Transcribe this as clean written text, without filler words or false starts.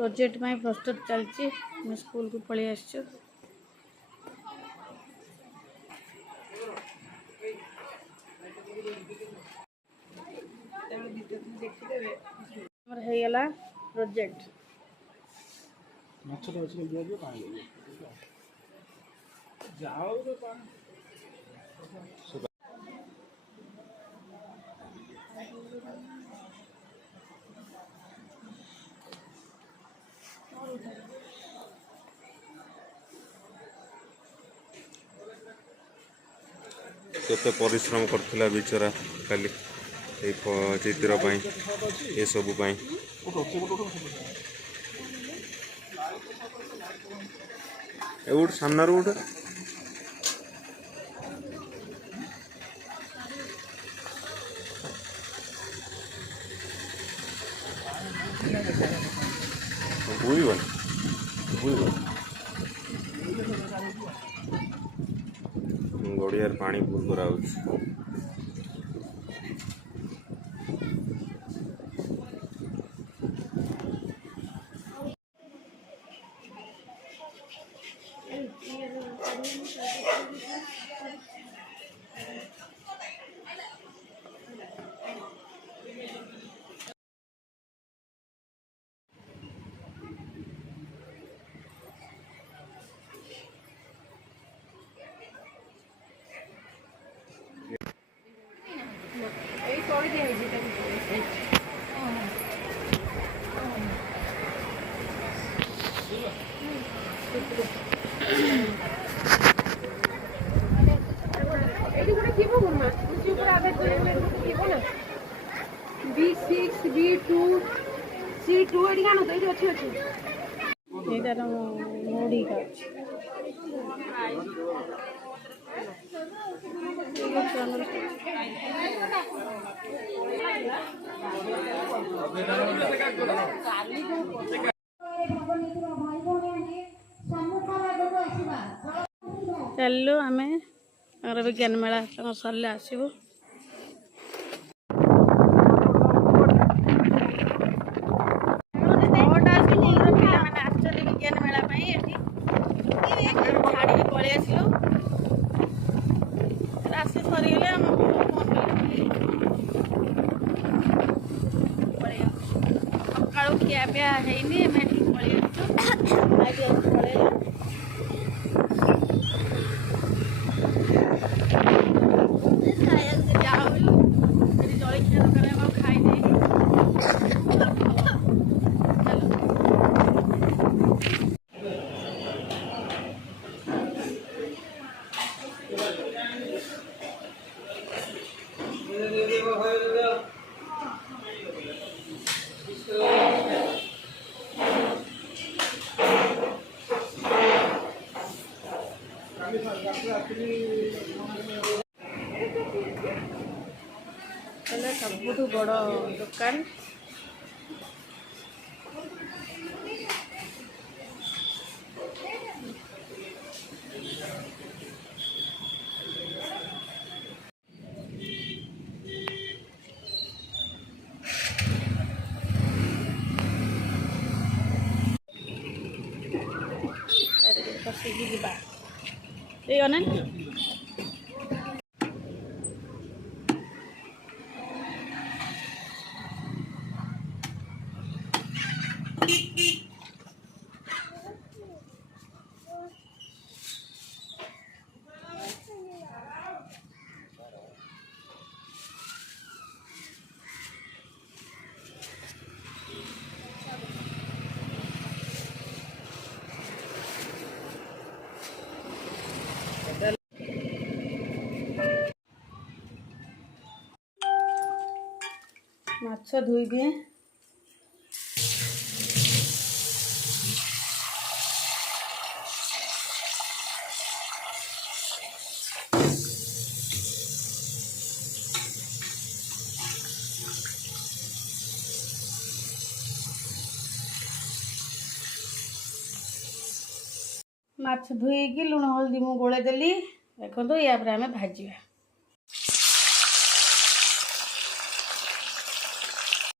Project में प्रस्तुत चलती स्कूल को पलि आसचु। गला प्रोजेक्ट केते परिश्रम करथिला बिचरा खाली ए चित्र पाई ए सब पाई ए उठ सामना उठ बुईबन गड़ियार पानी फुल करा B6 B2 C2 एडी कानो तो एडी अछि एटार मोड़ी का चलो आम विज्ञान मेला सरले आसबू। विज्ञान मेला छाड़ी पलि आसलु राशि सरीगले सका खिया पिया है पलि सबुठ बड़ दुकान माछ धोई दिए माछ धोई लुण हल्दी मु गोले देली देखो या आम भाजा